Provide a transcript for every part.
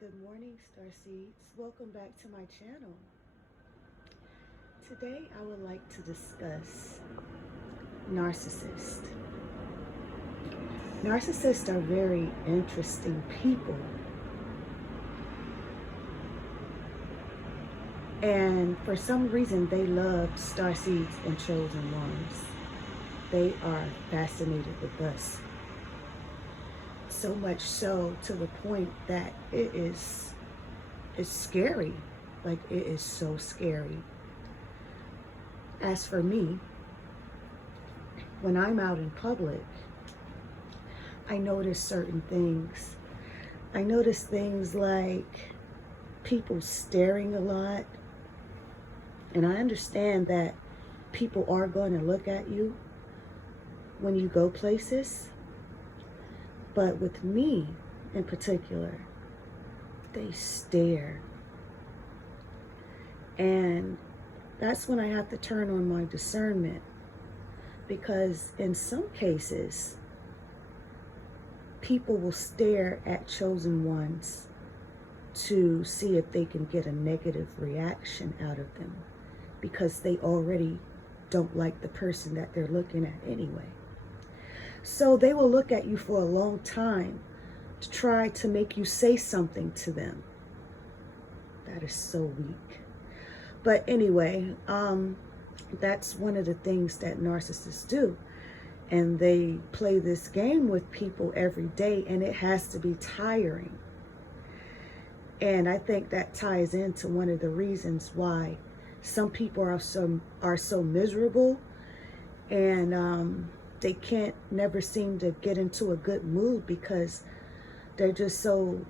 Good morning, Starseeds. Welcome back to my channel. Today I would like to discuss narcissists. Narcissists are very interesting people. And for some reason, they love Starseeds and chosen ones. They are fascinated with us. So much so to the point that it's scary. Like, it is so scary. As for me, when I'm out in public, I notice certain things. I notice things like people staring a lot. And I understand that people are going to look at you when you go places. But with me in particular, they stare. And that's when I have to turn on my discernment. Because in some cases, people will stare at chosen ones to see if they can get a negative reaction out of them, because they already don't like the person that they're looking at anyway. So they will look at you for a long time to try to make you say something to them. That is so weak. But anyway, that's one of the things that narcissists do. And they play this game with people every day, and it has to be tiring. And I think that ties into one of the reasons why some people are so miserable, and they can't never seem to get into a good mood, because they're just so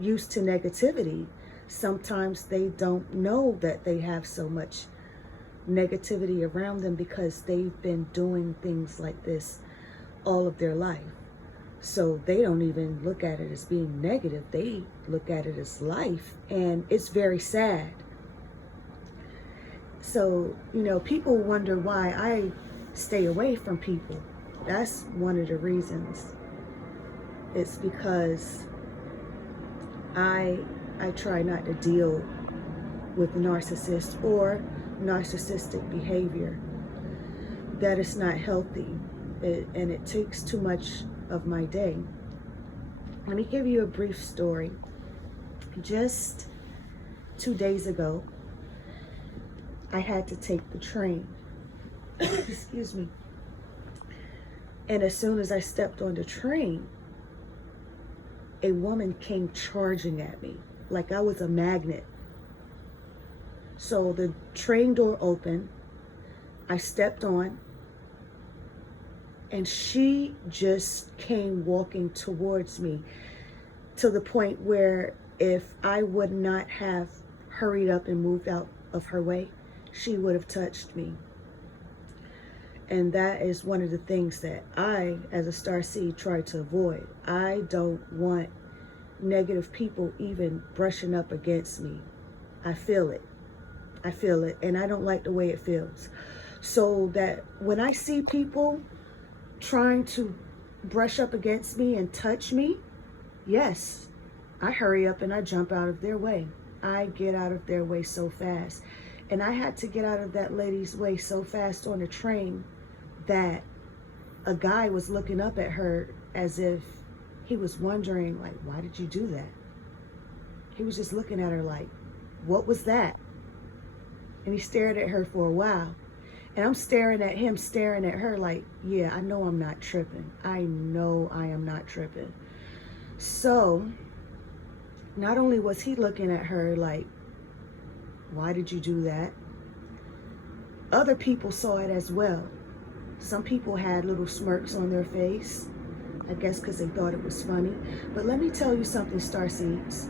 used to negativity. Sometimes they don't know that they have so much negativity around them because they've been doing things like this all of their life. So they don't even look at it as being negative. They look at it as life, and it's very sad. So, people wonder why I stay away from people. That's one of the reasons. It's because I try not to deal with narcissists or narcissistic behavior. That is not healthy, and it takes too much of my day. Let me give you a brief story. Just 2 days ago, I had to take the train. Excuse me. And as soon as I stepped on the train, a woman came charging at me like I was a magnet. So the train door opened, I stepped on, and she just came walking towards me, to the point where if I would not have hurried up and moved out of her way, she would have touched me. And that is one of the things that I, as a starseed, try to avoid. I don't want negative people even brushing up against me. I feel it. I feel it, and I don't like the way it feels. So that when I see people trying to brush up against me and touch me, yes, I hurry up and I jump out of their way. I get out of their way so fast. And I had to get out of that lady's way so fast on the train that a guy was looking up at her as if he was wondering, like, why did you do that? He was just looking at her like, what was that? And he stared at her for a while. And I'm staring at him, staring at her like, yeah, I know I'm not tripping. I know I am not tripping. So not only was he looking at her like, why did you do that? Other people saw it as well. Some people had little smirks on their face, I guess because they thought it was funny. But let me tell you something, starseeds.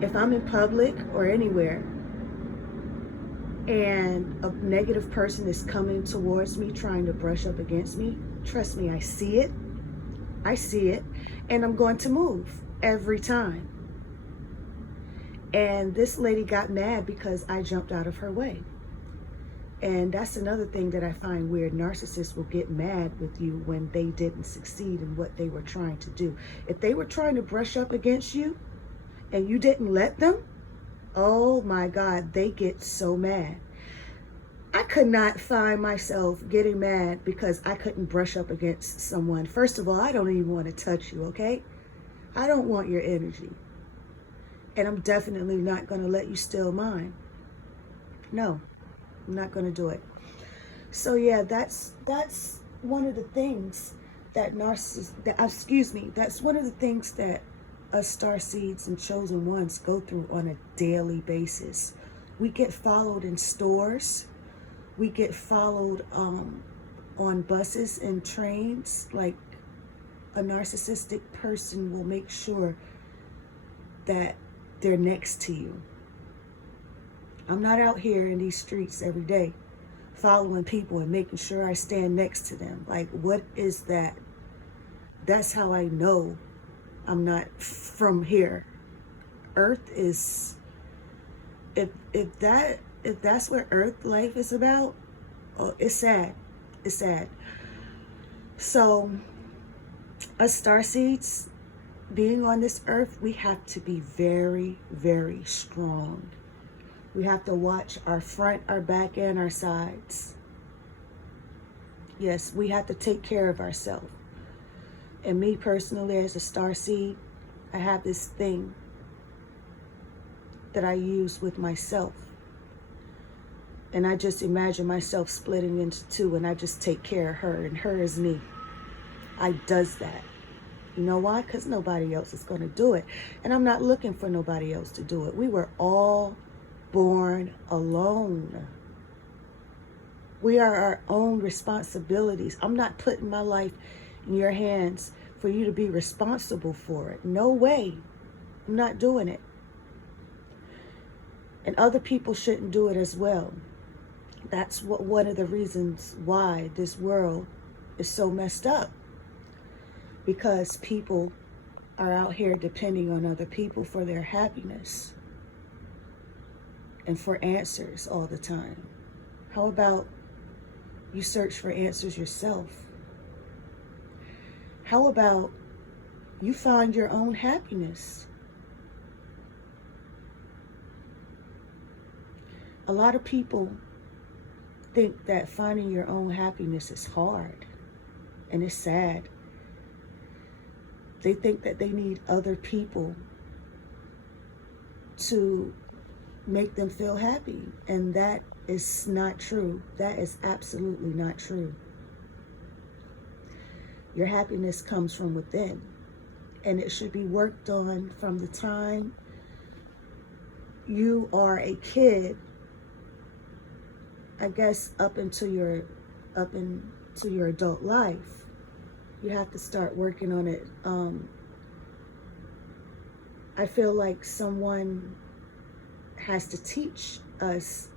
If I'm in public or anywhere, and a negative person is coming towards me, trying to brush up against me, trust me, I see it. I see it, and I'm going to move every time. And this lady got mad because I jumped out of her way. And that's another thing that I find weird. Narcissists will get mad with you when they didn't succeed in what they were trying to do. If they were trying to brush up against you and you didn't let them, oh my God, they get so mad. I could not find myself getting mad because I couldn't brush up against someone. First of all, I don't even want to touch you, okay? I don't want your energy. And I'm definitely not going to let you steal mine. No, I'm not going to do it. So yeah, that's one of the things that that's one of the things that us starseeds and chosen ones go through on a daily basis. We get followed in stores. We get followed on buses and trains. Like, a narcissistic person will make sure that they're next to you. I'm not out here in these streets every day following people and making sure I stand next to them. Like, what is that? That's how I know I'm not from here. Earth is, if that's what Earth life is about, oh, it's sad. It's sad. So, us starseeds, being on this earth, we have to be very, very strong. We have to watch our front, our back, and our sides. Yes, we have to take care of ourselves. And me personally, as a starseed, I have this thing that I use with myself. And I just imagine myself splitting into two, and I just take care of her, and her is me. I does that. You know why? Because nobody else is going to do it. And I'm not looking for nobody else to do it. We were all born alone. We are our own responsibilities. I'm not putting my life in your hands for you to be responsible for it. No way. I'm not doing it. And other people shouldn't do it as well. That's one of the reasons why this world is so messed up. Because people are out here depending on other people for their happiness and for answers all the time. How about you search for answers yourself? How about you find your own happiness? A lot of people think that finding your own happiness is hard, and it's sad. They think that they need other people to make them feel happy. And that is not true. That is absolutely not true. Your happiness comes from within. And it should be worked on from the time you are a kid, I guess, up into your adult life. You have to start working on it. I feel like someone has to teach us,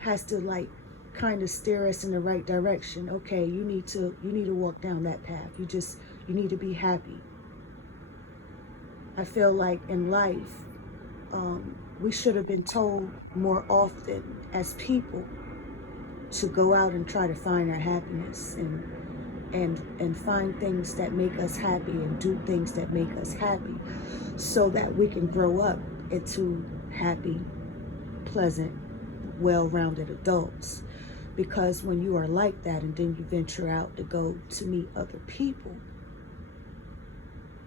has to like kind of steer us in the right direction. Okay, you need to walk down that path. You need to be happy. I feel like in life, we should have been told more often as people to go out and try to find our happiness and find things that make us happy and do things that make us happy, so that we can grow up into happy, pleasant, well-rounded adults. Because when you are like that and then you venture out to go to meet other people,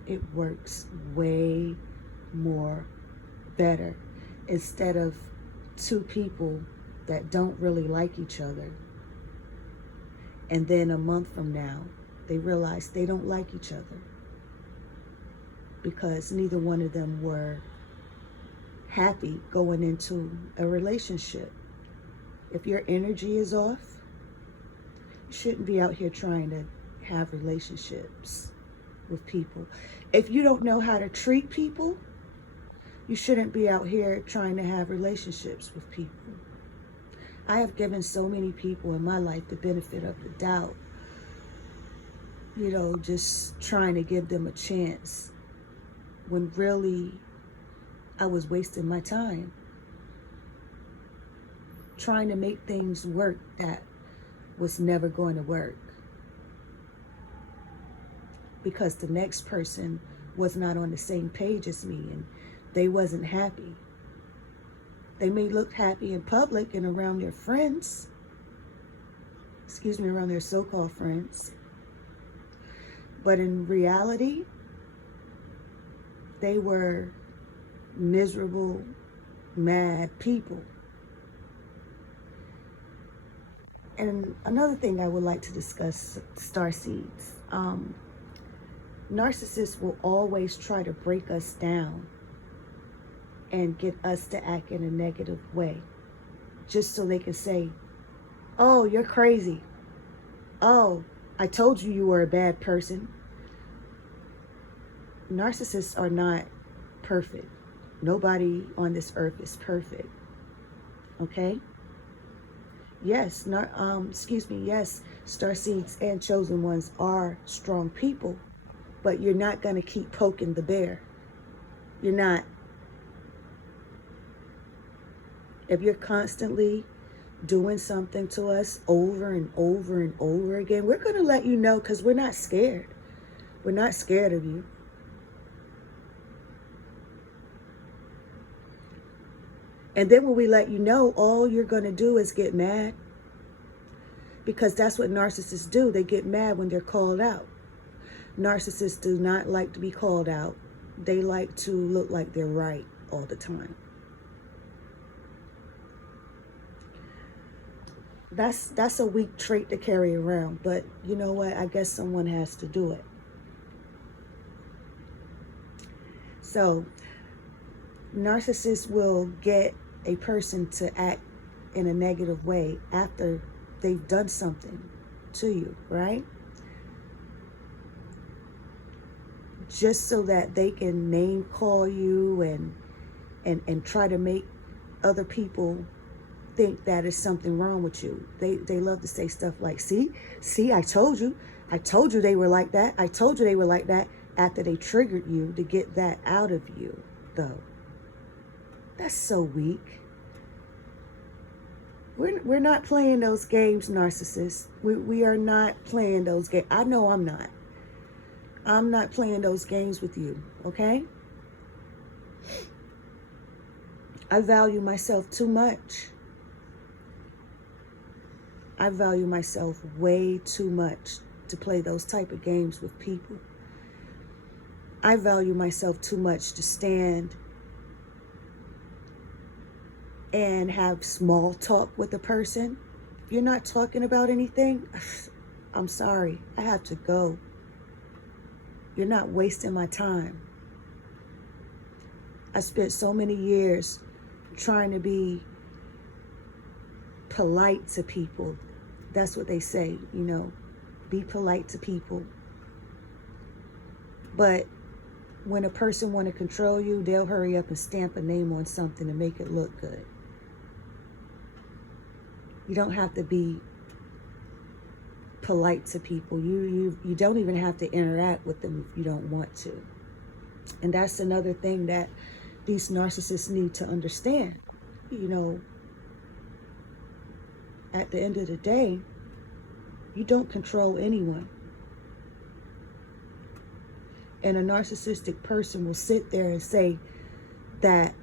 it works way more better. Instead of two people that don't really like each other, and then a month from now, they realize they don't like each other because neither one of them were happy going into a relationship. If your energy is off, you shouldn't be out here trying to have relationships with people. If you don't know how to treat people, you shouldn't be out here trying to have relationships with people. I have given so many people in my life the benefit of the doubt, just trying to give them a chance when really I was wasting my time. trying to make things work that was never going to work, because the next person was not on the same page as me and they wasn't happy. They may look happy in public and around their friends, around their so-called friends, but in reality, they were miserable, mad people. And another thing I would like to discuss, starseeds. Narcissists will always try to break us down and get us to act in a negative way, just so they can say, oh, you're crazy. Oh, I told you you were a bad person. Narcissists are not perfect. Nobody on this earth is perfect. Okay? Yes, yes, starseeds and chosen ones are strong people, but you're not going to keep poking the bear. You're not. If you're constantly doing something to us over and over and over again, we're going to let you know, because we're not scared. We're not scared of you. And then when we let you know, all you're going to do is get mad. Because that's what narcissists do. They get mad when they're called out. Narcissists do not like to be called out. They like to look like they're right all the time. That's a weak trait to carry around. But you know what? I guess someone has to do it. So, narcissists will get a person to act in a negative way after they've done something to you, right? Just so that they can name call you and try to make other people think that is something wrong with you. They love to say stuff like, see, I told you they were like that. I told you they were like that, after they triggered you to get that out of you, though. That's so weak. We're not playing those games, narcissists. We are not playing those games. I know I'm not. I'm not playing those games with you, okay? I value myself too much. I value myself way too much to play those type of games with people. I value myself too much to stand and have small talk with a person. If you're not talking about anything, I'm sorry, I have to go. You're not wasting my time. I spent so many years trying to be polite to people. That's what they say, be polite to people. But when a person want to control you, they'll hurry up and stamp a name on something to make it look good. You don't have to be polite to people. You don't even have to interact with them if you don't want to. And that's another thing that these narcissists need to understand. At the end of the day, you don't control anyone. And a narcissistic person will sit there and say that